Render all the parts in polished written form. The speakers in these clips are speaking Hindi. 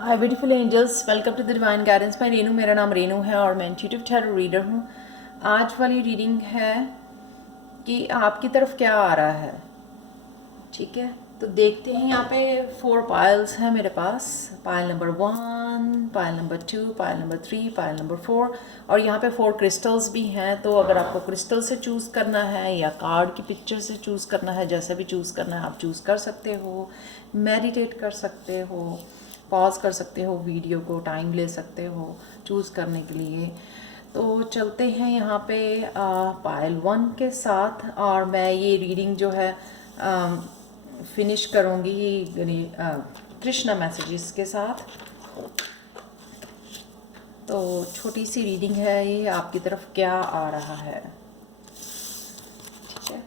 Hi beautiful angels, welcome to the divine guidance. मैं रेनू, मेरा नाम रेनू है और मैं इंट्यूटिव टैरो रीडर हूँ। आज वाली रीडिंग है कि आपकी तरफ क्या आ रहा है। ठीक है, तो देखते हैं। यहाँ पे 4 पायल्स हैं मेरे पास। Pile number 1, pile number 2, pile number 3, pile number 4 और यहाँ पे 4 क्रिस्टल्स भी हैं। तो अगर आपको क्रिस्टल से चूज़ करना है या कार्ड की पिक्चर से चूज़ करना है, जैसा भी चूज़ करना है आप चूज़ कर सकते हो। मेडिटेट कर सकते हो, पॉज कर सकते हो, वीडियो को टाइम ले सकते हो चूज़ करने के लिए। तो चलते हैं यहाँ पे पायल 1 के साथ और मैं ये रीडिंग जो है फिनिश करूँगी कृष्णा मैसेजेस के साथ। तो छोटी सी रीडिंग है ये, आपकी तरफ क्या आ रहा है। ठीक है,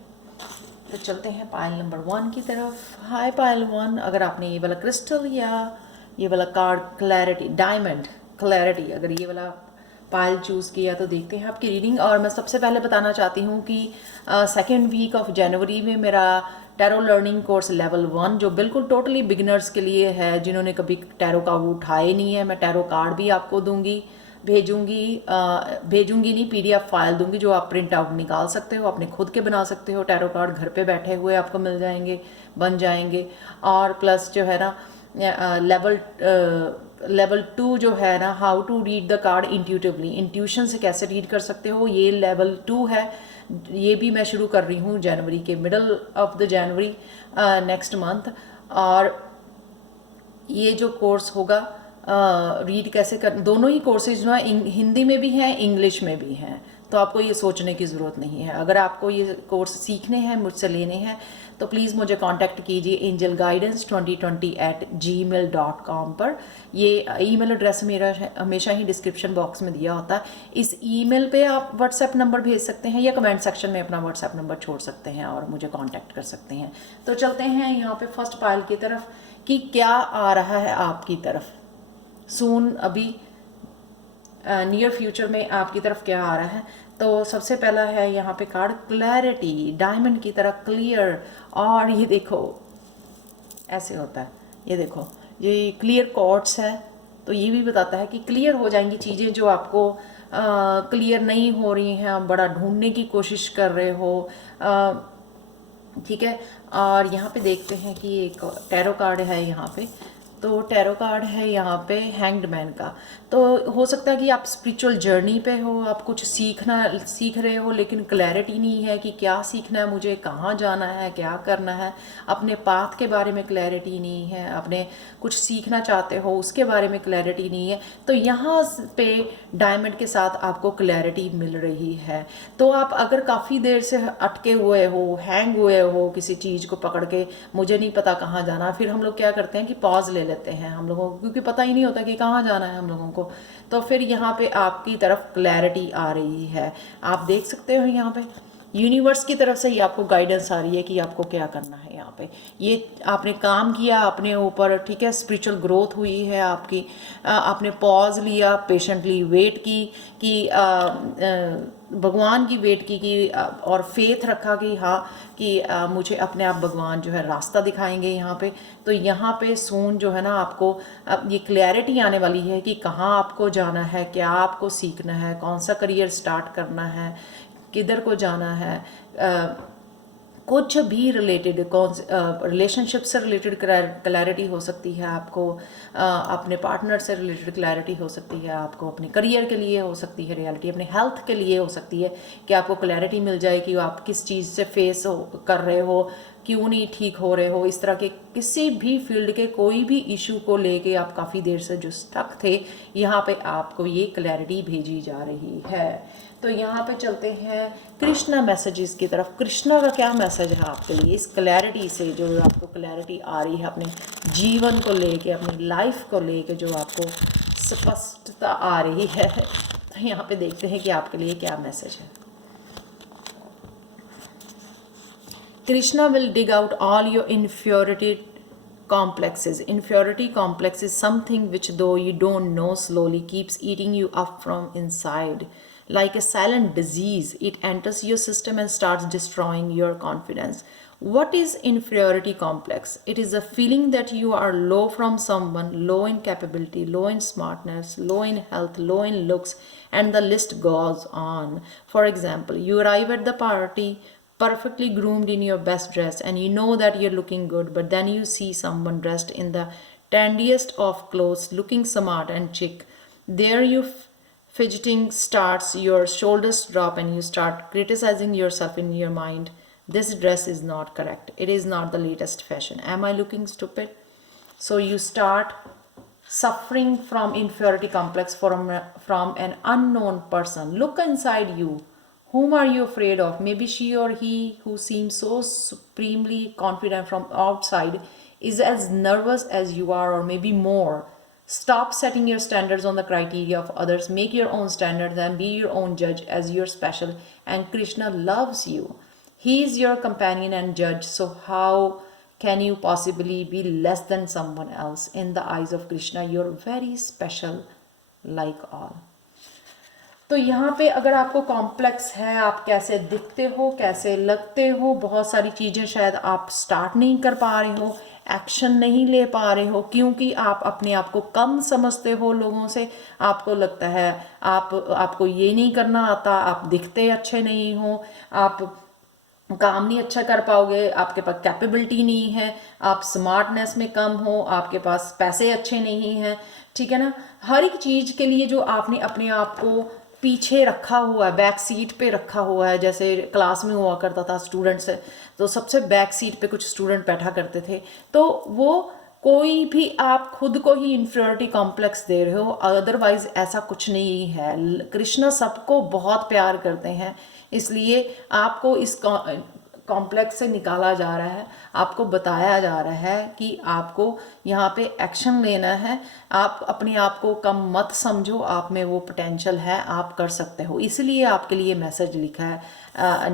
तो चलते हैं पायल नंबर 1 की तरफ। हाय पायल 1, अगर आपने ये वाला क्रिस्टल या ये वाला कार्ड क्लैरिटी, डायमंड क्लैरिटी, अगर ये वाला पायल चूज़ किया तो देखते हैं आपकी रीडिंग। और मैं सबसे पहले बताना चाहती हूँ कि सेकेंड वीक ऑफ जनवरी में मेरा टैरो लर्निंग कोर्स लेवल 1 जो बिल्कुल टोटली बिगिनर्स के लिए है, जिन्होंने कभी टैरो का वो उठाया ही नहीं है, मैं टैरो कार्ड भी आपको दूंगी, भेजूंगी नहीं, पीडीएफ फाइल दूंगी जो आप प्रिंट आउट निकाल सकते हो, अपने खुद के बना सकते हो। टैरो कार्ड घर पे बैठे हुए आपको मिल जाएंगे, बन जाएंगे। और प्लस जो है ना लेवल 2 जो है ना, how to read the card intuitively, intuition से कैसे रीड कर सकते हो, ये लेवल 2 है। ये भी मैं शुरू कर रही हूँ जनवरी के middle of the January next month. और ये जो कोर्स होगा रीड कैसे कर, दोनों ही कोर्सेज ना हिंदी में भी हैं, इंग्लिश में भी हैं। तो आपको ये सोचने की ज़रूरत नहीं है। अगर आपको ये कोर्स सीखने हैं, मुझसे लेने हैं, तो प्लीज़ मुझे कांटेक्ट कीजिए angelguidance2020@gmail.com पर। ये ईमेल एड्रेस मेरा हमेशा ही डिस्क्रिप्शन बॉक्स में दिया होता है। इस ईमेल पे आप व्हाट्सएप नंबर भेज सकते हैं या कमेंट सेक्शन में अपना व्हाट्सएप नंबर छोड़ सकते हैं और मुझे कांटेक्ट कर सकते हैं। तो चलते हैं यहाँ पे फर्स्ट पायल की तरफ कि क्या आ रहा है आपकी तरफ सून, अभी नियर फ्यूचर में आपकी तरफ क्या आ रहा है। तो सबसे पहला है यहाँ पे कार्ड क्लैरिटी, डायमंड की तरह क्लियर। और ये देखो ऐसे होता है, ये देखो ये क्लियर कॉर्ड्स है। तो ये भी बताता है कि क्लियर हो जाएंगी चीज़ें जो आपको क्लियर नहीं हो रही हैं, आप बड़ा ढूंढने की कोशिश कर रहे हो। ठीक है, और यहाँ पे देखते हैं कि एक टैरो कार्ड है यहाँ पे। तो टैरो कार्ड है यहाँ पे हैंग्ड मैन का। तो हो सकता है कि आप स्पिरिचुअल जर्नी पे हो, आप कुछ सीख रहे हो, लेकिन क्लैरिटी नहीं है कि क्या सीखना है मुझे, कहाँ जाना है, क्या करना है। अपने पाथ के बारे में क्लैरिटी नहीं है, अपने कुछ सीखना चाहते हो उसके बारे में क्लैरिटी नहीं है। तो यहाँ पे डायमंड के साथ आपको क्लैरिटी मिल रही है। तो आप अगर काफ़ी देर से अटके हुए हो, हैंग हुए हो किसी चीज़ को पकड़ के, मुझे नहीं पता कहाँ जाना, फिर हम लोग क्या करते हैं कि पॉज ले लेते हैं हम लोगों को, क्योंकि पता ही नहीं होता कि कहाँ जाना है हम लोगों को। तो फिर यहाँ पे आपकी तरफ क्लैरिटी आ रही है। आप देख सकते हो यहाँ पे यूनिवर्स की तरफ से ही आपको गाइडेंस आ रही है कि आपको क्या करना है। यहाँ पे ये आपने काम किया अपने ऊपर, ठीक है, स्पिरिचुअल ग्रोथ हुई है आपकी। आपने पॉज लिया, पेशेंटली वेट की कि भगवान की वेट की कि और फेथ रखा कि हाँ कि मुझे अपने आप भगवान जो है रास्ता दिखाएंगे यहाँ पे। तो यहाँ पे सून जो है ना आपको ये क्लैरिटी आने वाली है कि कहाँ आपको जाना है, क्या आपको सीखना है, कौन सा करियर स्टार्ट करना है, किधर को जाना है। कुछ भी रिलेटेड, कौन रिलेशनशिप से रिलेटेड क्लैरिटी हो सकती है आपको, अपने पार्टनर से रिलेटेड क्लैरिटी हो सकती है आपको, अपने करियर के लिए हो सकती है रियलिटी, अपने हेल्थ के लिए हो सकती है कि आपको क्लैरिटी मिल जाए कि आप किस चीज़ से फेस कर रहे हो, क्यों नहीं ठीक हो रहे हो। इस तरह के किसी भी फील्ड के कोई भी इशू को लेके आप काफ़ी देर से जो स्टक थे, यहाँ पे आपको ये क्लैरिटी भेजी जा रही है। तो यहाँ पे चलते हैं कृष्णा मैसेजेस की तरफ। कृष्णा का क्या मैसेज है आपके लिए इस क्लैरिटी से, जो आपको क्लैरिटी आ रही है अपने जीवन को लेके, अपनी लाइफ को लेके, जो आपको स्पष्टता आ रही है। तो यहाँ पे देखते हैं कि आपके लिए क्या मैसेज है। Krishna will dig out all your inferiority complexes. Inferiority complex is something which, though you don't know, slowly keeps eating you up from inside. Like a silent disease, it enters your system and starts destroying your confidence. What is inferiority complex? It is a feeling that you are low from someone, low in capability, low in smartness, low in health, low in looks, and the list goes on. For example, you arrive at the party perfectly groomed in your best dress and you know that you're looking good, but then you see someone dressed in the trendiest of clothes, looking smart and chic. There you fidgeting starts, your shoulders drop, and you start criticizing yourself in your mind. This dress is not correct. It is not the latest fashion. Am I looking stupid? So you start suffering from inferiority complex from an unknown person. Look inside you. Whom are you afraid of? Maybe she or he who seems so supremely confident from outside is as nervous as you are, or maybe more. Stop setting your standards on the criteria of others. Make your own standards and be your own judge, as you're special and Krishna loves you. He is your companion and judge, so how can you possibly be less than someone else? In the eyes of Krishna, you're very special like all. तो यहाँ पे अगर आपको कॉम्प्लेक्स है, आप कैसे दिखते हो, कैसे लगते हो, बहुत सारी चीज़ें शायद आप स्टार्ट नहीं कर पा रहे हो, एक्शन नहीं ले पा रहे हो, क्योंकि आप अपने आप को कम समझते हो लोगों से। आपको लगता है आपको ये नहीं करना आता, आप दिखते अच्छे नहीं हो, आप काम नहीं अच्छा कर पाओगे, आपके पास कैपेबिलिटी नहीं है, आप स्मार्टनेस में कम हो, आपके पास पैसे अच्छे नहीं हैं, ठीक है ना। हर एक चीज़ के लिए जो आपने अपने आप को पीछे रखा हुआ है, बैक सीट पे रखा हुआ है, जैसे क्लास में हुआ करता था स्टूडेंट्स, तो सबसे बैक सीट पे कुछ स्टूडेंट बैठा करते थे, तो वो कोई भी आप खुद को ही इंफीरियरिटी कॉम्प्लेक्स दे रहे हो, अदरवाइज ऐसा कुछ नहीं है। कृष्णा सबको बहुत प्यार करते हैं, इसलिए आपको इस कॉम्प्लेक्स से निकाला जा रहा है, आपको बताया जा रहा है कि आपको यहाँ पे एक्शन लेना है। आप अपने आप को कम मत समझो, आप में वो पोटेंशियल है, आप कर सकते हो। इसलिए आपके लिए मैसेज लिखा है,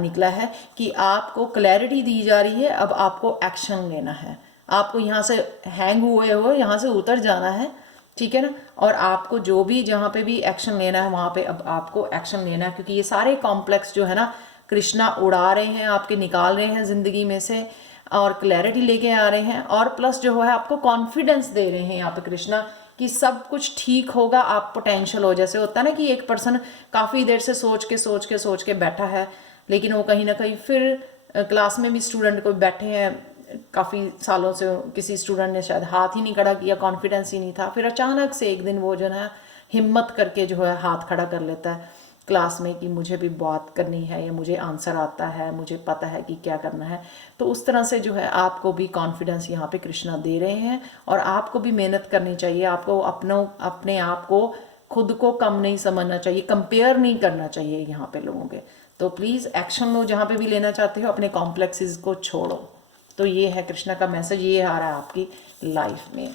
निकला है कि आपको क्लैरिटी दी जा रही है, अब आपको एक्शन लेना है। आपको यहाँ से हैंग हुए हो, यहाँ से उतर जाना है, ठीक है ना। और आपको जो भी जहाँ पे भी एक्शन लेना है वहाँ पे अब आपको एक्शन लेना है, क्योंकि ये सारे कॉम्प्लेक्स जो है ना कृष्णा उड़ा रहे हैं, आपके निकाल रहे हैं ज़िंदगी में से, और क्लैरिटी लेके आ रहे हैं, और प्लस जो है आपको कॉन्फिडेंस दे रहे हैं यहाँ पे कृष्णा कि सब कुछ ठीक होगा, आप पोटेंशियल हो। जैसे होता है ना कि एक पर्सन काफ़ी देर से सोच के बैठा है, लेकिन वो कहीं ना कहीं फिर क्लास में भी स्टूडेंट को बैठे हैं काफ़ी सालों से, किसी स्टूडेंट ने शायद हाथ ही नहीं खड़ा किया, कॉन्फिडेंस ही नहीं था, फिर अचानक से एक दिन वो जो है हिम्मत करके जो है हाथ खड़ा कर लेता है क्लास में कि मुझे भी बात करनी है, या मुझे आंसर आता है, मुझे पता है कि क्या करना है। तो उस तरह से जो है आपको भी कॉन्फिडेंस यहाँ पे कृष्णा दे रहे हैं, और आपको भी मेहनत करनी चाहिए। आपको अपने आप को खुद को कम नहीं समझना चाहिए, कंपेयर नहीं करना चाहिए यहाँ पे लोगों के। तो प्लीज़ एक्शन लो, जहाँ पे भी लेना चाहते हो, अपने कॉम्प्लेक्सेस को छोड़ो। तो ये है कृष्णा का मैसेज, ये आ रहा है आपकी लाइफ में।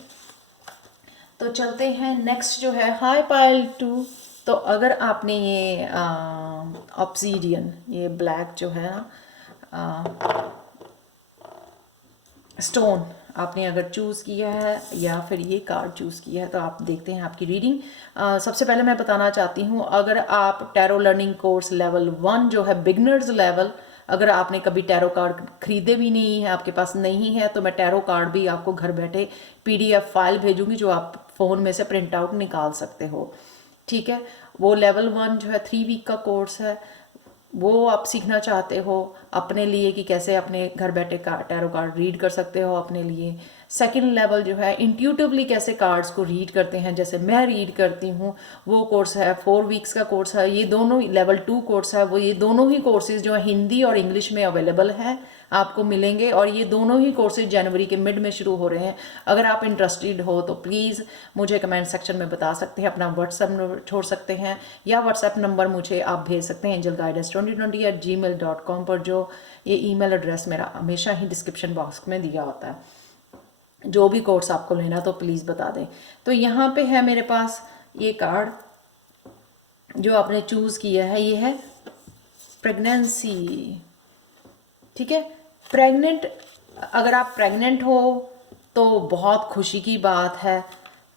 तो चलते हैं नेक्स्ट जो है हाई पाइल 2। तो अगर आपने ये ऑब्सीडियन, ये ब्लैक जो है स्टोन आपने अगर चूज़ किया है, या फिर ये कार्ड चूज़ किया है, तो आप देखते हैं आपकी रीडिंग। सबसे पहले मैं बताना चाहती हूँ, अगर आप टैरो लर्निंग कोर्स लेवल 1 जो है बिगनर्स लेवल, अगर आपने कभी टैरो कार्ड खरीदे भी नहीं है, आपके पास नहीं है, तो मैं टैरो कार्ड भी आपको घर बैठे PDF फाइल भेजूंगी, जो आप फ़ोन में से प्रिंट आउट निकाल सकते हो, ठीक है। वो लेवल 1 जो है 3 वीक का कोर्स है, वो आप सीखना चाहते हो अपने लिए कि कैसे अपने घर बैठे टैरो कार्ड रीड कर सकते हो अपने लिए। सेकंड लेवल जो है इंट्यूटिवली कैसे कार्ड्स को रीड करते हैं, जैसे मैं रीड करती हूँ, वो कोर्स है 4 वीक्स का कोर्स है। ये दोनों लेवल 2 कोर्स है, वो ये दोनों ही कोर्सेज जो है हिंदी और इंग्लिश में अवेलेबल है, आपको मिलेंगे, और ये दोनों ही कोर्सेज जनवरी के मिड में शुरू हो रहे हैं। अगर आप इंटरेस्टेड हो तो प्लीज़ मुझे कमेंट सेक्शन में बता सकते हैं, अपना व्हाट्सएप नंबर छोड़ सकते हैं, या व्हाट्सएप नंबर मुझे आप भेज सकते हैं angelguidance2020@gmail.com पर, जो ये ईमेल एड्रेस मेरा हमेशा ही डिस्क्रिप्शन बॉक्स में दिया होता है। जो भी कोर्स आपको लेना तो प्लीज़ बता दें। तो यहाँ पे है मेरे पास ये कार्ड जो आपने चूज़ किया है, ये है प्रेगनेंसी, ठीक है। प्रेग्नेंट, अगर आप प्रेग्नेंट हो तो बहुत खुशी की बात है,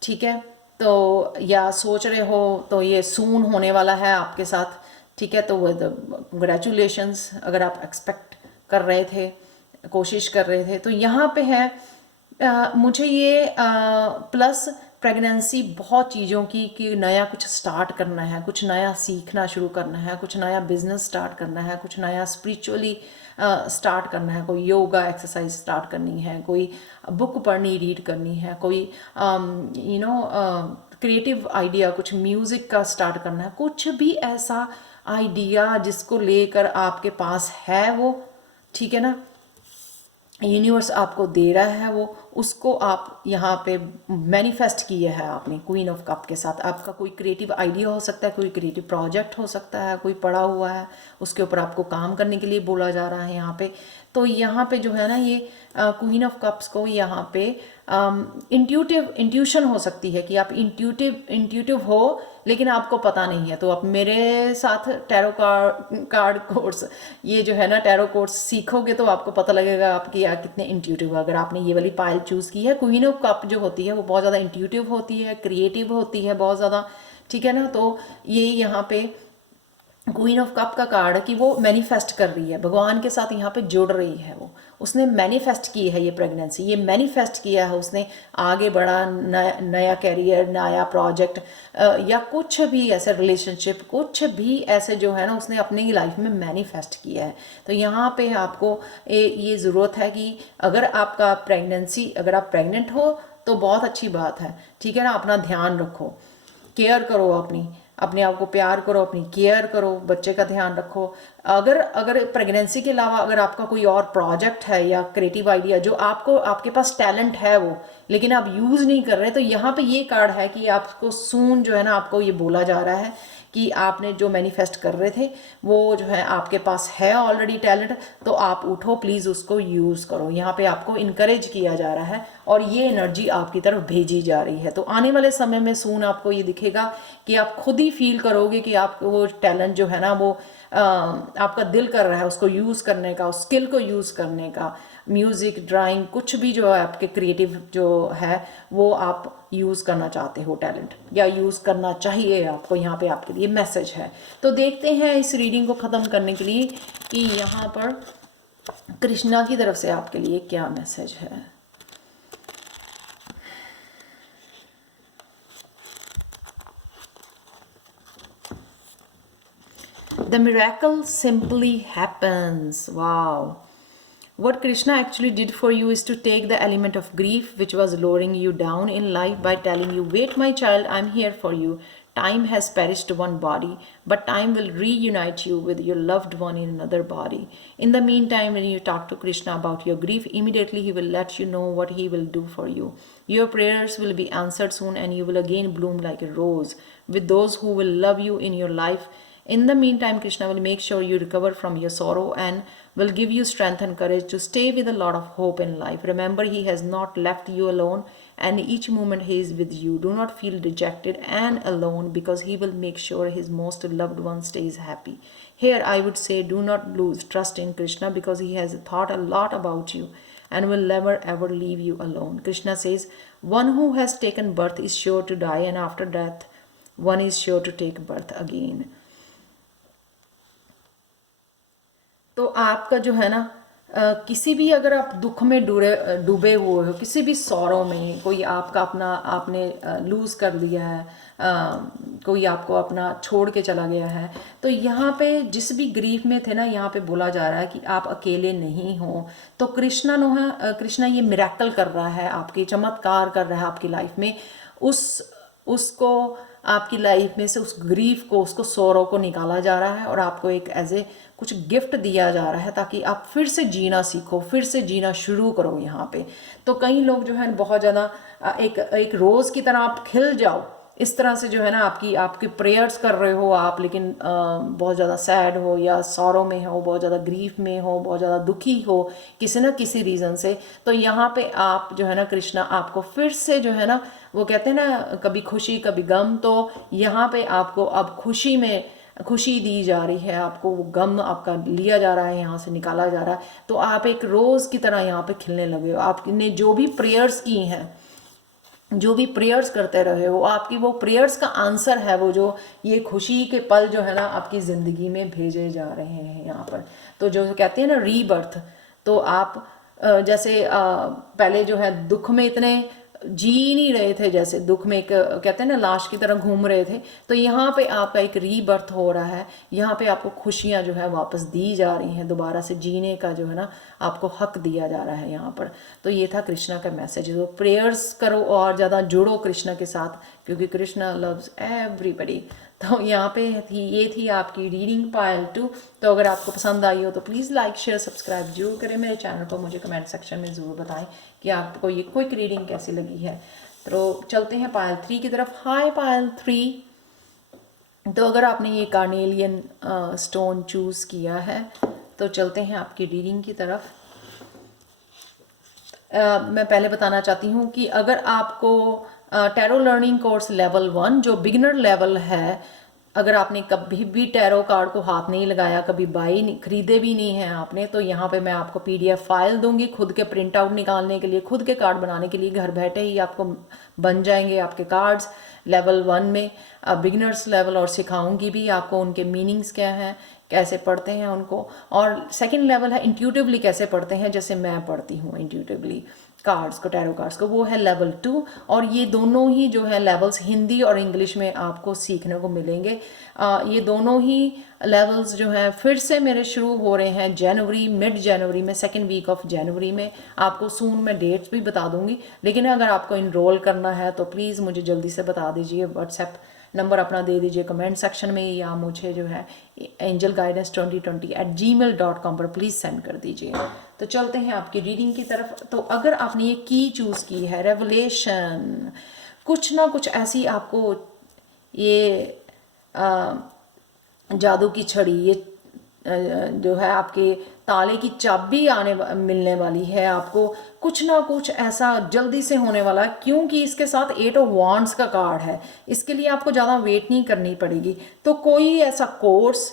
ठीक है। तो या सोच रहे हो तो ये सून होने वाला है आपके साथ, ठीक है। तो विद कंग्रेचुलेशंस, अगर आप एक्सपेक्ट कर रहे थे कोशिश कर रहे थे। तो यहाँ पे है मुझे ये प्लस प्रेगनेंसी बहुत चीज़ों की कि नया कुछ स्टार्ट करना है, कुछ नया सीखना शुरू करना है, कुछ नया बिजनेस स्टार्ट करना है, कुछ नया स्पिरिचुअली स्टार्ट करना है, कोई योगा एक्सरसाइज स्टार्ट करनी है, कोई बुक पढ़नी रीड करनी है, कोई क्रिएटिव आइडिया कुछ म्यूज़िक का स्टार्ट करना है, कुछ भी ऐसा आइडिया जिसको लेकर आपके पास है वो, ठीक है ना, यूनिवर्स आपको दे रहा है वो, उसको आप यहाँ पे मैनिफेस्ट किया है आपने क्वीन ऑफ कप के साथ। आपका कोई क्रिएटिव आइडिया हो सकता है, कोई क्रिएटिव प्रोजेक्ट हो सकता है, कोई पड़ा हुआ है उसके ऊपर आपको काम करने के लिए बोला जा रहा है यहाँ पे। तो यहाँ पे जो है ना ये क्वीन ऑफ कप्स को यहाँ पे इंट्यूशन हो सकती है कि आप इंट्यूटिव हो लेकिन आपको पता नहीं है। तो आप मेरे साथ टैरो कार्ड कोर्स, ये जो है ना टैरो कोर्स सीखोगे तो आपको पता लगेगा आपकी या कितने इंट्यूटिव है। अगर आपने ये वाली पाइल चूज़ की है, क्वीन ऑफ कप जो होती है वो बहुत ज़्यादा इंट्यूटिव होती है, क्रिएटिव होती है बहुत ज़्यादा, ठीक है ना। तो ये यहाँ पे क्वीन ऑफ कप का कार्ड है कि वो मैनिफेस्ट कर रही है, भगवान के साथ यहाँ पे जुड़ रही है, वो उसने मैनिफेस्ट की है ये प्रेगनेंसी, ये मैनिफेस्ट किया है उसने आगे बढ़ा, नया कैरियर, नया प्रोजेक्ट या कुछ भी ऐसे रिलेशनशिप, कुछ भी ऐसे जो है ना उसने अपनी लाइफ में मैनिफेस्ट किया है। तो यहाँ पे आपको ये ज़रूरत है कि अगर आपका प्रेगनेंसी, अगर आप प्रेग्नेंट हो तो बहुत अच्छी बात है, ठीक है ना। अपना ध्यान रखो, केयर करो, अपने आप को प्यार करो, अपनी केयर करो, बच्चे का ध्यान रखो। अगर प्रेगनेंसी के अलावा अगर आपका कोई और प्रोजेक्ट है या क्रिएटिव आइडिया जो आपके पास टैलेंट है वो, लेकिन आप यूज़ नहीं कर रहे, तो यहाँ पे ये कार्ड है कि आपको सून जो है ना आपको ये बोला जा रहा है कि आपने जो मैनिफेस्ट कर रहे थे वो जो है आपके पास है ऑलरेडी टैलेंट, तो आप उठो प्लीज़, उसको यूज़ करो। यहाँ पे आपको इनकरेज किया जा रहा है और ये एनर्जी आपकी तरफ भेजी जा रही है। तो आने वाले समय में सून आपको ये दिखेगा कि आप खुद ही फील करोगे कि आप वो टैलेंट जो है ना वो आपका दिल कर रहा है उसको यूज़ करने का, उस स्किल को यूज़ करने का, म्यूज़िक, ड्राइंग, कुछ भी जो है आपके क्रिएटिव जो है वो आप यूज़ करना चाहते हो टैलेंट, या यूज़ करना चाहिए आपको। यहाँ पे आपके लिए मैसेज है। तो देखते हैं इस रीडिंग को ख़त्म करने के लिए कि यहाँ पर कृष्णा की तरफ से आपके लिए क्या मैसेज है। The miracle simply happens. Wow. What Krishna actually did for you is to take the element of grief which was lowering you down in life by telling you, wait my child, I'm here for you. Time has perished one body, but time will reunite you with your loved one in another body. In the meantime, when you talk to Krishna about your grief, immediately he will let you know what he will do for you. Your prayers will be answered soon and you will again bloom like a rose with those who will love you in your life. In the meantime, Krishna will make sure you recover from your sorrow and will give you strength and courage to stay with a lot of hope in life. Remember, he has not left you alone, and each moment he is with you. Do not feel dejected and alone, because he will make sure his most loved one stays happy. Here I would say, do not lose trust in Krishna, because he has thought a lot about you and will never ever leave you alone. Krishna says, one who has taken birth is sure to die, and after death one is sure to take birth again. तो आपका जो है ना किसी भी, अगर आप दुख में डूबे हुए हो, किसी भी सौरों में, कोई आपका अपना आपने लूज़ कर लिया है, कोई आपको अपना छोड़ के चला गया है, तो यहाँ पे जिस भी ग्रीफ में थे ना, यहाँ पे बोला जा रहा है कि आप अकेले नहीं हो। तो कृष्णा ये मिरेकल कर रहा है, आपकी चमत्कार कर रहा है आपकी लाइफ में, उसको आपकी लाइफ में से उस ग्रीफ को, उसको सौरों को निकाला जा रहा है और आपको एक ऐसे कुछ गिफ्ट दिया जा रहा है ताकि आप फिर से जीना सीखो, फिर से जीना शुरू करो यहाँ पे। तो कई लोग जो है बहुत ज़्यादा एक रोज़ की तरह आप खिल जाओ, इस तरह से जो है ना आपकी प्रेयर्स कर रहे हो आप, लेकिन बहुत ज़्यादा सैड हो या सौरों में हो, बहुत ज़्यादा ग्रीफ में हो, बहुत ज़्यादा दुखी हो किसी न किसी रीज़न से, तो यहाँ पे आप जो है ना कृष्णा आपको फिर से जो है ना, वो कहते हैं ना कभी खुशी कभी गम, तो यहाँ पे आपको अब खुशी दी जा रही है, आपको वो गम आपका लिया जा रहा है, यहाँ से निकाला जा रहा है। तो आप एक रोज़ की तरह यहाँ पे खिलने लगे हो। आपने जो भी प्रेयर्स की हैं, जो भी प्रेयर्स करते रहे हो, आपकी वो प्रेयर्स का आंसर है वो जो ये खुशी के पल जो है ना आपकी ज़िंदगी में भेजे जा रहे हैं यहाँ पर। तो जो कहते हैं ना रीबर्थ, तो आप जैसे पहले जो है दुख में इतने जी नहीं रहे थे, जैसे दुख में एक कहते हैं ना लाश की तरह घूम रहे थे, तो यहाँ पे आपका एक रीबर्थ हो रहा है। यहाँ पे आपको खुशियाँ जो है वापस दी जा रही हैं, दोबारा से जीने का जो है ना आपको हक दिया जा रहा है यहाँ पर। तो ये था कृष्णा का मैसेज। तो प्रेयर्स करो और ज़्यादा जुड़ो कृष्णा के साथ, क्योंकि कृष्णा लव्स एवरीबडी। तो यहाँ पे ये थी आपकी रीडिंग पायल 2। तो अगर आपको पसंद आई हो तो प्लीज़ लाइक शेयर सब्सक्राइब जरूर करें मेरे चैनल को। मुझे कमेंट सेक्शन में ज़रूर बताएं कि आपको ये क्विक रीडिंग कैसी लगी है। तो चलते हैं पायल 3 की तरफ। हाय पायल 3। तो अगर आपने ये कार्नेलियन स्टोन चूज़ किया है तो चलते हैं आपकी रीडिंग की तरफ। मैं पहले बताना चाहती हूँ कि अगर आपको टैरो लर्निंग कोर्स लेवल 1 जो बिगिनर लेवल है, अगर आपने कभी भी टैरो कार्ड को हाथ नहीं लगाया, कभी खरीदे भी नहीं हैं आपने, तो यहाँ पे मैं आपको PDF फाइल दूंगी खुद के प्रिंट आउट निकालने के लिए, खुद के कार्ड बनाने के लिए। घर बैठे ही आपको बन जाएंगे आपके कार्ड्स लेवल 1 में, बिगिनर्स लेवल, और सिखाऊंगी भी आपको उनके मीनिंग्स क्या हैं, कैसे पढ़ते हैं उनको। और सेकंड लेवल है इंट्यूटिवली कैसे पढ़ते हैं, जैसे मैं पढ़ती हूँ इंट्यूटिवली कार्ड्स को, टैरो कार्ड्स को, वो है लेवल 2। और ये दोनों ही जो है लेवल्स हिंदी और इंग्लिश में आपको सीखने को मिलेंगे। ये दोनों ही लेवल्स जो हैं फिर से मेरे शुरू हो रहे हैं जनवरी, मिड जनवरी में, सेकेंड वीक ऑफ जनवरी में। आपको सून मैं डेट्स भी बता दूंगी, लेकिन अगर आपको इनरोल करना है तो प्लीज़ मुझे जल्दी से बता दीजिए। व्हाट्सएप नंबर अपना दे दीजिए कमेंट सेक्शन में, या मुझे जो है angelguidance2020@gmail.com पर प्लीज़ सेंड कर दीजिए। तो चलते हैं आपकी रीडिंग की तरफ। तो अगर आपने ये की चूज़ की है रेवलेशन, कुछ ना कुछ ऐसी आपको ये जादू की छड़ी, ये जो है आपके ताले की चाबी मिलने वाली है आपको। कुछ ना कुछ ऐसा जल्दी से होने वाला है, क्योंकि इसके साथ 8 ऑफ वांड्स का कार्ड है। इसके लिए आपको ज़्यादा वेट नहीं करनी पड़ेगी। तो कोई ऐसा कोर्स,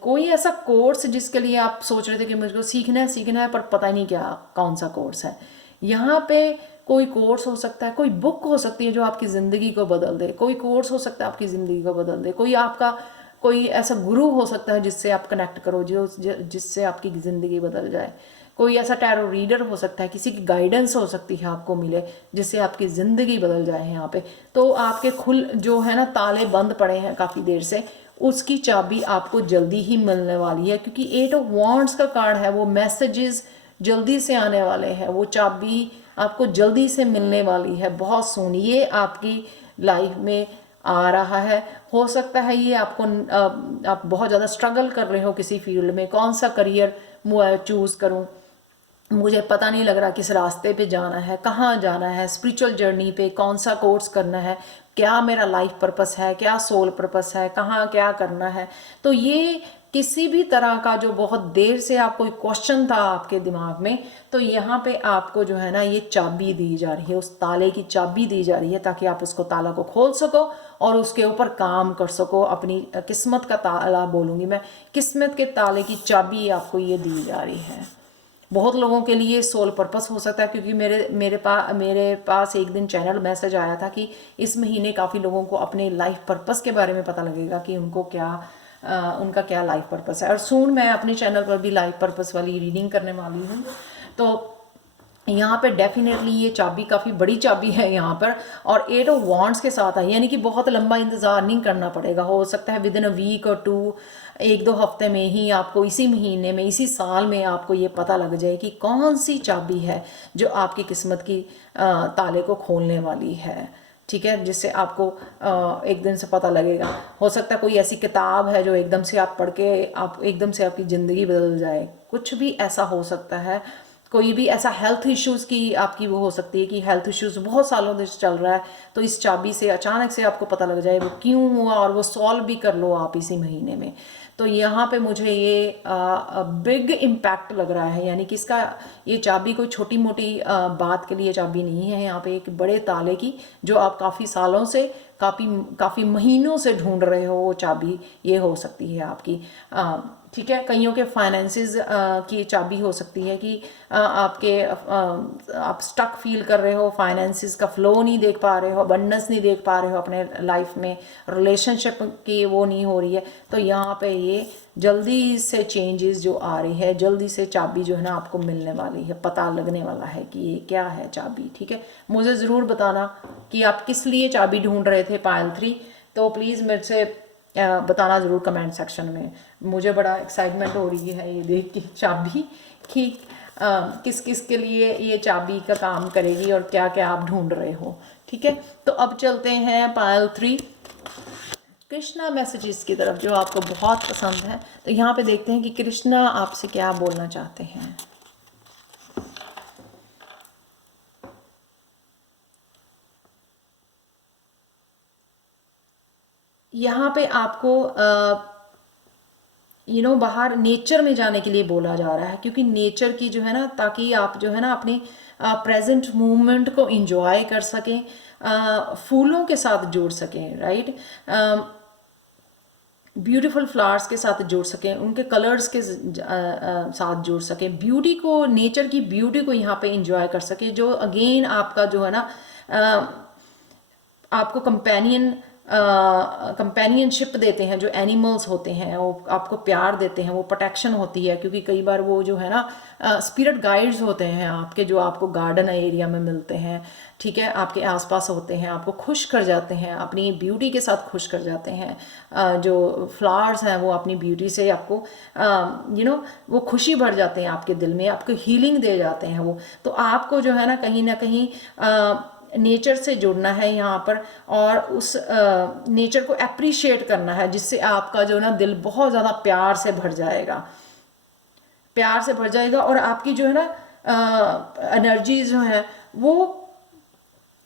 कोई ऐसा कोर्स जिसके लिए आप सोच रहे थे कि मुझको सीखना है पर पता नहीं क्या कौन सा कोर्स है, यहाँ पे कोई कोर्स हो सकता है, कोई बुक हो सकती है जो आपकी ज़िंदगी को बदल दे, कोई कोर्स हो सकता है आपकी ज़िंदगी को बदल दे, कोई आपका कोई ऐसा गुरु हो सकता है जिससे आप कनेक्ट करो, जिससे आपकी ज़िंदगी बदल जाए। कोई ऐसा टैरो रीडर हो सकता है, किसी की गाइडेंस हो सकती है आपको मिले, जिससे आपकी ज़िंदगी बदल जाए यहाँ पे। तो आपके जो है ना ताले बंद पड़े हैं काफ़ी देर से, उसकी चाबी आपको जल्दी ही मिलने वाली है, क्योंकि 8 ऑफ वांड्स का कार्ड है। वो मैसेजेस जल्दी से आने वाले हैं, वो चाबी आपको जल्दी से मिलने वाली है, बहुत सून ये आपकी लाइफ में आ रहा है। हो सकता है ये आपको आप बहुत ज़्यादा स्ट्रगल कर रहे हो किसी फील्ड में, कौन सा करियर चूज़ करूं, मुझे पता नहीं लग रहा किस रास्ते पे जाना है, कहाँ जाना है, स्पिरिचुअल जर्नी पे कौन सा कोर्स करना है, क्या मेरा लाइफ पर्पस है, क्या सोल पर्पस है, कहाँ क्या करना है। तो ये किसी भी तरह का जो बहुत देर से आप कोई क्वेश्चन था आपके दिमाग में, तो यहाँ पे आपको जो है ना ये चाबी दी जा रही है, उस ताले की चाबी दी जा रही है, ताकि आप उसको ताला को खोल सको और उसके ऊपर काम कर सको। अपनी किस्मत का ताला बोलूँगी मैं, किस्मत के ताले की चाबी आपको ये दी जा रही है। बहुत लोगों के लिए सोल पर्पस हो सकता है, क्योंकि मेरे पास एक दिन चैनल मैसेज आया था कि इस महीने काफ़ी लोगों को अपने लाइफ पर्पस के बारे में पता लगेगा कि उनको उनका क्या लाइफ पर्पस है। और सून मैं अपने चैनल पर भी लाइफ पर्पस वाली रीडिंग करने वाली हूँ। तो यहाँ पे डेफिनेटली ये चाबी काफ़ी बड़ी चाबी है यहाँ पर, और 8 ऑफ वांड्स के साथ है, यानी कि बहुत लंबा इंतज़ार नहीं करना पड़ेगा। हो सकता है विद इन अ वीक और 2, 1-2 हफ्ते में ही आपको, इसी महीने में, इसी साल में आपको ये पता लग जाए कि कौन सी चाबी है जो आपकी किस्मत की ताले को खोलने वाली है। ठीक है, जिससे आपको एक दिन से पता लगेगा। हो सकता है कोई ऐसी किताब है जो एकदम से आप पढ़ के आप एकदम से आपकी ज़िंदगी बदल जाए, कुछ भी ऐसा हो सकता है। कोई भी ऐसा हेल्थ इश्यूज़ की आपकी वो हो सकती है कि हेल्थ इश्यूज़ बहुत सालों से चल रहा है, तो इस चाबी से अचानक से आपको पता लग जाए वो क्यों हुआ, और वो सॉल्व भी कर लो आप इसी महीने में। तो यहाँ पे मुझे ये बिग इम्पैक्ट लग रहा है, यानी कि इसका ये चाबी कोई छोटी मोटी बात के लिए चाबी नहीं है। यहाँ पे एक बड़े ताले की, जो आप काफ़ी सालों से, काफ़ी महीनों से ढूंढ रहे हो, वो चाबी ये हो सकती है आपकी। ठीक है, कईयों के फाइनेंसेस की चाबी हो सकती है कि आप स्टक फील कर रहे हो, फाइनेंसेस का फ्लो नहीं देख पा रहे हो, अबंडेंस नहीं देख पा रहे हो अपने लाइफ में, रिलेशनशिप की वो नहीं हो रही है, तो यहाँ पे ये जल्दी से चेंजेस जो आ रही है, जल्दी से चाबी जो है ना आपको मिलने वाली है, पता लगने वाला है कि ये क्या है चाबी। ठीक है, मुझे ज़रूर बताना कि आप किस लिए चाबी ढूंढ रहे थे पायल 3, तो प्लीज़ मेरे से बताना ज़रूर कमेंट सेक्शन में। मुझे बड़ा एक्साइटमेंट हो रही है ये देख के चाबी कि किस किस के लिए ये चाबी का काम करेगी और क्या क्या आप ढूंढ रहे हो। ठीक है, तो अब चलते हैं पायल 3 कृष्णा मैसेजेस की तरफ जो आपको बहुत पसंद है। तो यहाँ पे देखते हैं कि कृष्णा आपसे क्या बोलना चाहते हैं। यहाँ पे आपको बाहर नेचर में जाने के लिए बोला जा रहा है, क्योंकि नेचर की जो है ना, ताकि आप जो है ना अपनी प्रेजेंट मूवमेंट को इंजॉय कर सकें, फूलों के साथ जोड़ सकें, राइट, ब्यूटीफुल फ्लावर्स के साथ जोड़ सकें, उनके कलर्स के साथ जोड़ सकें, ब्यूटी को, नेचर की ब्यूटी को यहाँ पे इंजॉय कर सकें, जो अगेन आपका जो है ना आपको कंपेनियनशिप देते हैं, जो एनिमल्स होते हैं वो आपको प्यार देते हैं, वो प्रोटेक्शन होती है, क्योंकि कई बार वो जो है ना स्पिरिट गाइड्स होते हैं आपके, जो आपको गार्डन एरिया में मिलते हैं, ठीक है, आपके आसपास होते हैं, आपको खुश कर जाते हैं, अपनी ब्यूटी के साथ खुश कर जाते हैं। जो फ्लावर्स हैं वो अपनी ब्यूटी से आपको वो खुशी भर जाते हैं आपके दिल में, आपको हीलिंग दे जाते हैं वो। तो आपको जो है ना कहीं नेचर से जुड़ना है यहाँ पर, और उस नेचर को अप्रिशिएट करना है, जिससे आपका जो ना दिल बहुत ज़्यादा प्यार से भर जाएगा, प्यार से भर जाएगा, और आपकी जो है ना एनर्जी जो है वो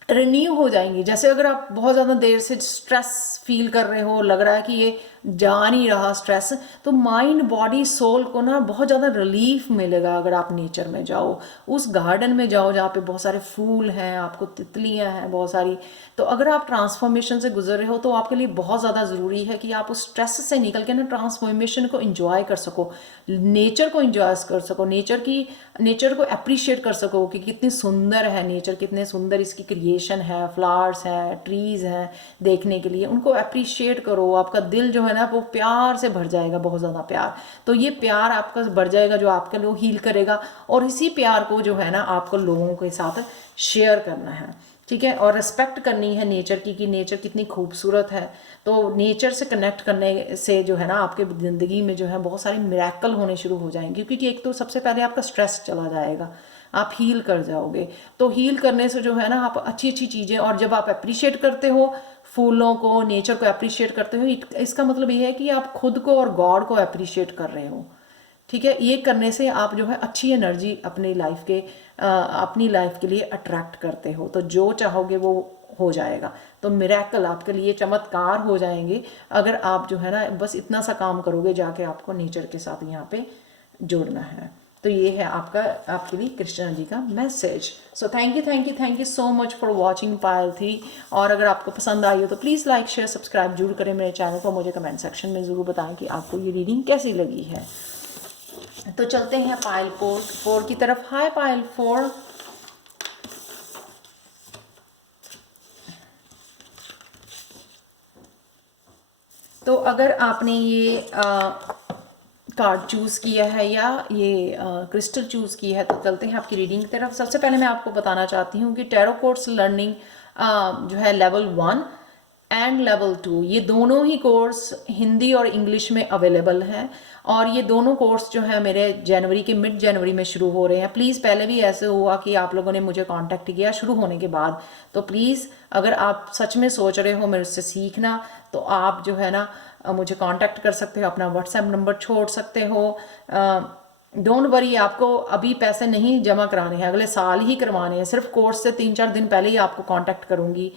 रिन्यू हो जाएंगी। जैसे अगर आप बहुत ज़्यादा देर से स्ट्रेस फील कर रहे हो, लग रहा है कि ये जा नहीं रहा स्ट्रेस, तो माइंड बॉडी सोल को ना बहुत ज़्यादा रिलीफ मिलेगा अगर आप नेचर में जाओ, उस गार्डन में जाओ जहाँ पे बहुत सारे फूल हैं, आपको तितलियाँ हैं बहुत सारी। तो अगर आप ट्रांसफॉर्मेशन से गुजर रहे हो तो आपके लिए बहुत ज़्यादा ज़रूरी है कि आप उस स्ट्रेस से निकल के ना ट्रांसफॉर्मेशन को इंजॉय कर सको, नेचर को इंजॉय कर सको, नेचर को अप्रिशिएट कर सको कि कितनी सुंदर है नेचर, कितने सुंदर इसकी क्रिएशन है, फ्लावर्स हैं, ट्रीज़ हैं देखने के लिए, उनको अप्रिशिएट करो। आपका दिल जो है ना वो प्यार से भर जाएगा, बहुत ज़्यादा प्यार। तो ये प्यार आपका भर जाएगा जो आपके लोग हील करेगा, और इसी प्यार को जो है ना आपको लोगों के साथ शेयर करना है, ठीक है, और रिस्पेक्ट करनी है नेचर की, कि नेचर कितनी खूबसूरत है। तो नेचर से कनेक्ट करने से जो है ना आपके ज़िंदगी में जो है बहुत सारे मिरेकल होने शुरू हो जाएंगे, क्योंकि एक तो सबसे पहले आपका स्ट्रेस चला जाएगा, आप हील कर जाओगे। तो हील करने से जो है ना आप अच्छी अच्छी चीज़ें, और जब आप अप्रिशिएट करते हो फूलों को, नेचर को अप्रिशिएट करते हो, इसका मतलब ये है कि आप खुद को और गॉड को अप्रिशिएट कर रहे हो, ठीक है। ये करने से आप जो है अच्छी एनर्जी अपनी लाइफ के लिए अट्रैक्ट करते हो, तो जो चाहोगे वो हो जाएगा। तो मिरेकल आपके लिए चमत्कार हो जाएंगे अगर आप जो है ना बस इतना सा काम करोगे, जाके आपको नेचर के साथ यहाँ पे जुड़ना है। तो ये है आपके लिए कृष्णा जी का message. So thank you so much for watching pile 3। और अगर आपको पसंद आई हो तो प्लीज़ लाइक शेयर सब्सक्राइब जरूर करें मेरे चैनल को, मुझे कमेंट सेक्शन में ज़रूर बताएं कि आपको ये रीडिंग कैसी लगी है। तो चलते हैं पायल 4 की तरफ। हाय पायल 4, तो अगर आपने ये कार्ड चूज़ किया है या ये क्रिस्टल चूज़ की है तो चलते हैं आपकी रीडिंग की तरफ। सबसे पहले मैं आपको बताना चाहती हूँ कि टैरो कोर्स लर्निंग जो है लेवल 1 एंड लेवल 2, ये दोनों ही कोर्स हिंदी और इंग्लिश में अवेलेबल हैं, और ये दोनों कोर्स जो है मेरे मिड जनवरी में शुरू हो रहे हैं। प्लीज़, पहले भी ऐसे हुआ कि आप लोगों ने मुझे कांटेक्ट किया शुरू होने के बाद, तो प्लीज़ अगर आप सच में सोच रहे हो मेरे से सीखना, तो आप जो है ना मुझे कांटेक्ट कर सकते हो, अपना व्हाट्सएप नंबर छोड़ सकते हो। डोंट वरी, आपको अभी पैसे नहीं जमा कराने हैं, अगले साल ही करवाने हैं। सिर्फ कोर्स से 3-4 दिन पहले ही आपको कांटेक्ट करूँगी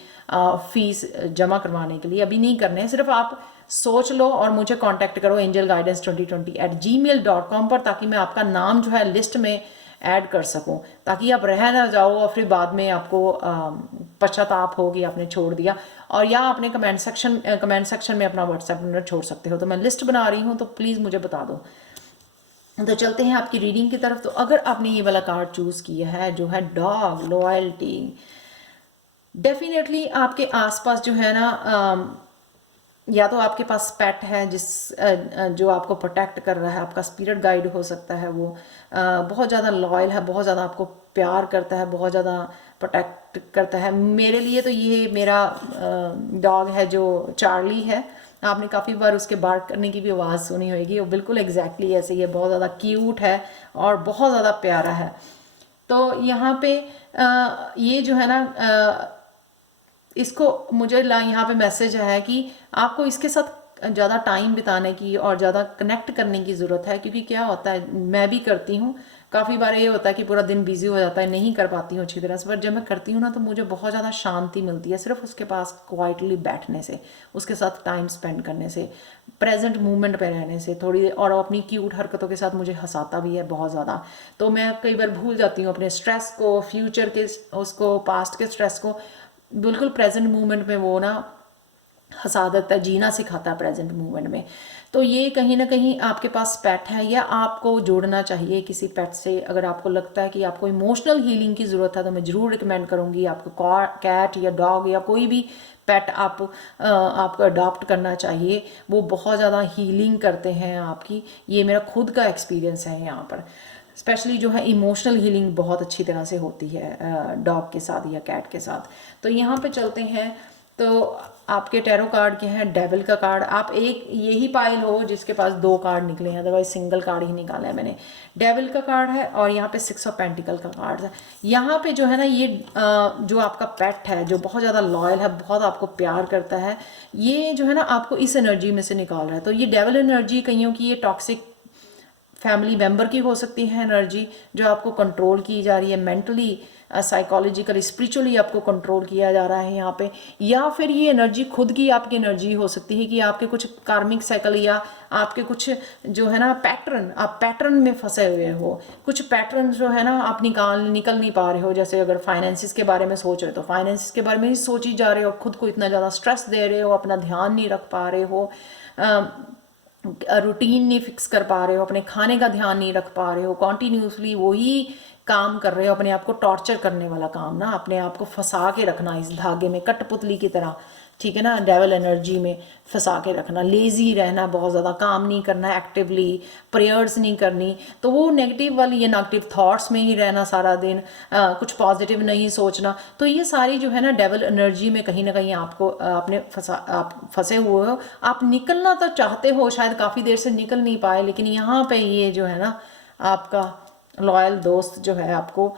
फीस जमा करवाने के लिए, अभी नहीं करने हैं। सिर्फ आप सोच लो और मुझे कांटेक्ट करो angelguidance2020@gmail.com पर, ताकि मैं आपका नाम जो है लिस्ट में ऐड कर सकूं, ताकि आप रह ना जाओ और फिर बाद में आपको पश्चाताप हो कि आपने छोड़ दिया। और या आपने कमेंट सेक्शन में अपना व्हाट्सएप नंबर छोड़ सकते हो। तो मैं लिस्ट बना रही हूँ, तो प्लीज़ मुझे बता दो। तो चलते हैं आपकी रीडिंग की तरफ। तो अगर आपने ये वाला कार्ड चूज़ किया है जो है डॉग लॉयल्टी, डेफिनेटली आपके आसपास जो है ना या तो आपके पास पेट है जो आपको प्रोटेक्ट कर रहा है, आपका स्पिरिट गाइड हो सकता है, वो बहुत ज़्यादा लॉयल है, बहुत ज़्यादा आपको प्यार करता है, बहुत ज़्यादा प्रोटेक्ट करता है। मेरे लिए तो ये मेरा डॉग है जो चार्ली है। आपने काफ़ी बार उसके बार्क करने की भी आवाज़ सुनी होगी, वो बिल्कुल एग्जैक्टली ऐसे ही है, बहुत ज़्यादा क्यूट है और बहुत ज़्यादा प्यारा है। तो यहाँ पे ये जो है ना इसको मुझे यहाँ पे मैसेज है कि आपको इसके साथ ज़्यादा टाइम बिताने की और ज़्यादा कनेक्ट करने की ज़रूरत है। क्योंकि क्या होता है, मैं भी करती हूँ, काफ़ी बार ये होता है कि पूरा दिन बिजी हो जाता है, नहीं कर पाती हूँ अच्छी तरह से। पर जब मैं करती हूँ ना तो मुझे बहुत ज़्यादा शांति मिलती है सिर्फ उसके पास क्वाइटली बैठने से, उसके साथ टाइम स्पेंड करने से, प्रेजेंट मोमेंट पे रहने से थोड़ी। और अपनी क्यूट हरकतों के साथ मुझे हंसाता भी है बहुत ज़्यादा। तो मैं कई बार भूल जाती हूँ अपने स्ट्रेस को, फ्यूचर के उसको, पास्ट के स्ट्रेस को। बिल्कुल प्रेजेंट मोमेंट में वो ना हंसा देता है, जीना सिखाता है प्रेजेंट मोमेंट में। तो ये कहीं ना कहीं आपके पास पेट है या आपको जोड़ना चाहिए किसी पेट से। अगर आपको लगता है कि आपको इमोशनल हीलिंग की ज़रूरत है तो मैं ज़रूर रिकमेंड करूँगी आपको कैट या डॉग या कोई भी पेट आपको अडॉप्ट करना चाहिए। वो बहुत ज़्यादा हीलिंग करते हैं आपकी। ये मेरा खुद का एक्सपीरियंस है यहाँ पर। स्पेशली जो है इमोशनल हीलिंग बहुत अच्छी तरह से होती है डॉग के साथ या कैट के साथ। तो यहाँ पे चलते हैं। तो आपके टैरो कार्ड क्या है, डेविल का कार्ड। आप एक यही पाइल हो जिसके पास 2 कार्ड निकले हैं, अदरवाइज सिंगल कार्ड ही निकाला है मैंने। डेविल का कार्ड है और यहाँ पे 6 ऑफ पेंटिकल का कार्ड है। यहाँ पे जो है ना ये जो आपका पेट है जो बहुत ज़्यादा लॉयल है, बहुत आपको प्यार करता है, ये जो है ना आपको इस एनर्जी में से निकाल रहा है। तो ये डेविल एनर्जी कईयों की ये टॉक्सिक फैमिली मेम्बर की हो सकती है एनर्जी, जो आपको कंट्रोल की जा रही है मेंटली, साइकोलॉजिकली, स्पिरिचुअली आपको कंट्रोल किया जा रहा है यहाँ पे। या फिर ये एनर्जी खुद की आपकी एनर्जी हो सकती है कि आपके कुछ कार्मिक साइकिल या आपके कुछ जो है ना पैटर्न, आप पैटर्न में फंसे हुए हो। कुछ पैटर्न जो है ना आप निकल नहीं पा रहे हो। जैसे अगर फाइनेंसिस के बारे में सोच रहे हो तो फाइनेंसिस के बारे में ही सोची जा रहे हो, खुद को इतना ज़्यादा स्ट्रेस दे रहे हो, अपना ध्यान नहीं रख पा रहे हो, रूटीन नहीं फिक्स कर पा रहे हो, अपने खाने का ध्यान नहीं रख पा रहे हो, कॉन्टीन्यूसली वही काम कर रहे हो, अपने आप को टॉर्चर करने वाला काम ना, अपने आप को फंसा के रखना इस धागे में कठपुतली की तरह, ठीक है ना, डेविल एनर्जी में फंसा के रखना, लेजी रहना, बहुत ज़्यादा काम नहीं करना एक्टिवली, प्रेयर्स नहीं करनी। तो वो नेगेटिव वाली, ये नेगेटिव थॉट्स में ही रहना सारा दिन, कुछ पॉजिटिव नहीं सोचना। तो ये सारी जो है ना डेविल एनर्जी में कहीं ना कहीं आपको आप फंसे हुए हो। आप निकलना तो चाहते हो, शायद काफ़ी देर से निकल नहीं पाए, लेकिन यहाँ पे ये जो है ना आपका लॉयल दोस्त जो है आपको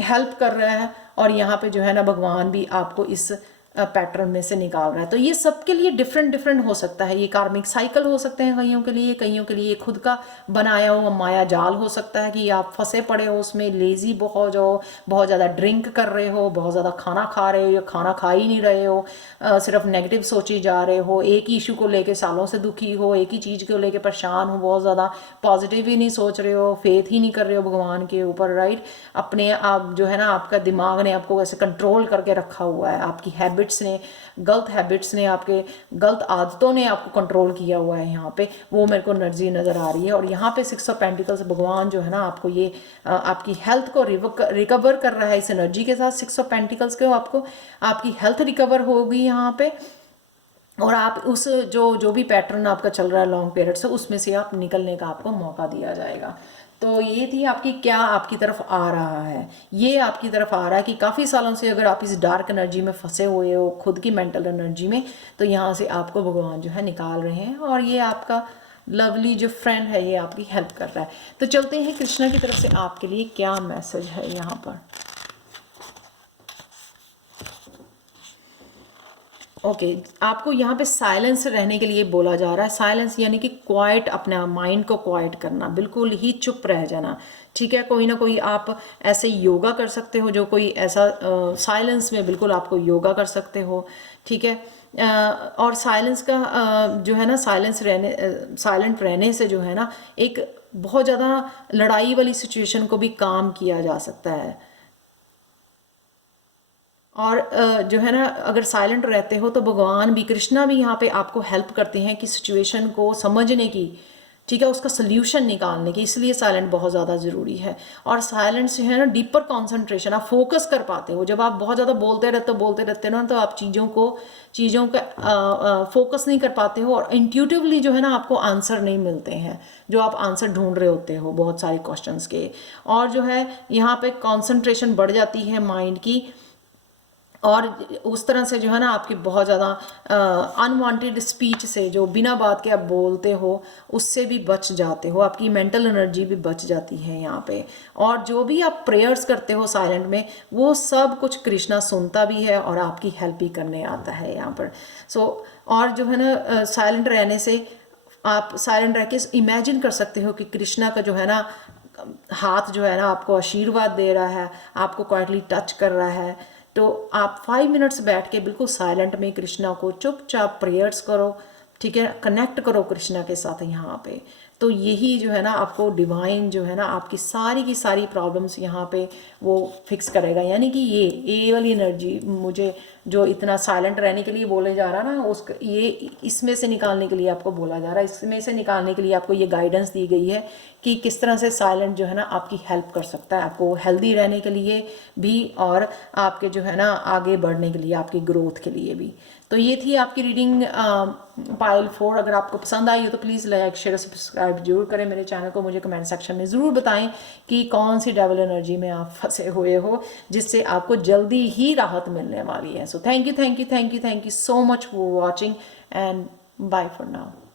हेल्प कर रहा है। और यहाँ पे जो है ना भगवान भी आपको इस पैटर्न में से निकाल रहा है। तो ये सबके लिए डिफरेंट हो सकता है। ये कार्मिक साइकिल हो सकते हैं कईयों के लिए खुद का बनाया हुआ माया जाल हो सकता है कि आप फंसे पड़े हो उसमें, लेजी बहुत हो, बहुत ज़्यादा ड्रिंक कर रहे हो, बहुत ज़्यादा खाना खा रहे हो या खाना खा ही नहीं रहे हो, सिर्फ नेगेटिव सोची जा रहे हो, एक ही इशू को लेके सालों से दुखी हो, एक ही चीज़ को लेके परेशान हो, बहुत ज़्यादा पॉजिटिव ही नहीं सोच रहे हो, फेथ ही नहीं कर रहे हो भगवान के ऊपर, राइट। अपने आप जो है ना आपका दिमाग ने आपको वैसे कंट्रोल करके रखा हुआ है, आपकी गलत हैबिट्स ने, आपके गलत आदतों ने आपको कंट्रोल किया हुआ है। यहाँ पे वो मेरे को एनर्जी नज़र आ रही है। और यहाँ पे 6 ऑफ पेंटिकल्स भगवान जो है ना आपको ये आपकी हेल्थ को रिकवर कर रहा है इस एनर्जी के साथ। 6 ऑफ पेंटिकल्स के आपको आपकी हेल्थ रिकवर होगी यहाँ पे। और आप उस जो भी पैटर्न आपका चल रहा है लॉन्ग पीरियड से, उसमें से आप निकलने का आपको मौका दिया जाएगा। तो ये थी आपकी क्या आपकी तरफ आ रहा है, ये आपकी तरफ आ रहा है कि काफ़ी सालों से अगर आप इस डार्क एनर्जी में फंसे हुए हो, खुद की मेंटल एनर्जी में, तो यहाँ से आपको भगवान जो है निकाल रहे हैं। और ये आपका लवली जो फ्रेंड है ये आपकी हेल्प कर रहा है। तो चलते हैं कृष्णा की तरफ से आपके लिए क्या मैसेज है यहाँ पर। ओके आपको यहाँ पे साइलेंस रहने के लिए बोला जा रहा है। साइलेंस यानी कि क्वाइट, अपना माइंड को क्वाइट करना, बिल्कुल ही चुप रह जाना, ठीक है। कोई ना कोई आप ऐसे योगा कर सकते हो, जो कोई ऐसा साइलेंस में बिल्कुल आपको योगा कर सकते हो, ठीक है। और साइलेंस का जो है ना साइलेंट रहने से जो है ना एक बहुत ज़्यादा लड़ाई वाली सिचुएशन को भी काम किया जा सकता है। और जो है ना अगर साइलेंट रहते हो तो भगवान भी, कृष्णा भी यहाँ पे आपको हेल्प करते हैं कि सिचुएशन को समझने की, ठीक है, उसका सोल्यूशन निकालने की, इसलिए साइलेंट बहुत ज़्यादा ज़रूरी है। और साइलेंस जो है ना डीपर कंसंट्रेशन, आप फोकस कर पाते हो। जब आप बहुत ज़्यादा बोलते रहते हो ना तो आप चीज़ों का फोकस नहीं कर पाते हो, और इंट्यूटिवली जो है ना आपको आंसर नहीं मिलते हैं जो आप आंसर ढूंढ रहे होते हो बहुत सारे क्वेश्चंस के। और जो है यहाँ पे कंसंट्रेशन बढ़ जाती है माइंड की, और उस तरह से जो है ना आपकी बहुत ज़्यादा अनवांटेड स्पीच से, जो बिना बात के आप बोलते हो, उससे भी बच जाते हो, आपकी मेंटल एनर्जी भी बच जाती है यहाँ पे। और जो भी आप प्रेयर्स करते हो साइलेंट में, वो सब कुछ कृष्णा सुनता भी है और आपकी हेल्प भी करने आता है यहाँ पर। और जो है ना साइलेंट रहने से आप साइलेंट रह के इमेजिन कर सकते हो कि कृष्णा का जो है ना हाथ जो है ना आपको आशीर्वाद दे रहा है, आपको क्वाइटली टच कर रहा है। तो आप 5 मिनट्स बैठ के बिल्कुल साइलेंट में कृष्णा को चुपचाप प्रेयर्स करो, ठीक है, कनेक्ट करो कृष्णा के साथ यहाँ पे। तो यही जो है ना आपको डिवाइन जो है ना आपकी सारी की सारी प्रॉब्लम्स यहाँ पे वो फिक्स करेगा। यानी कि ये वाली एनर्जी मुझे जो इतना साइलेंट रहने के लिए बोले जा रहा ना, ये इसमें से निकालने के लिए आपको बोला जा रहा है, इसमें से निकालने के लिए आपको ये गाइडेंस दी गई है कि किस तरह से साइलेंट जो है ना आपकी हेल्प कर सकता है, आपको हेल्दी रहने के लिए भी और आपके जो है ना आगे बढ़ने के लिए, आपकी ग्रोथ के लिए भी। तो ये थी आपकी रीडिंग पाइल 4। अगर आपको पसंद आई हो तो प्लीज़ लाइक शेयर सब्सक्राइब जरूर करें मेरे चैनल को। मुझे कमेंट सेक्शन में ज़रूर बताएं कि कौन सी डेविल एनर्जी में आप फंसे हुए हो जिससे आपको जल्दी ही राहत मिलने वाली है। So thank you so much for watching and bye for now.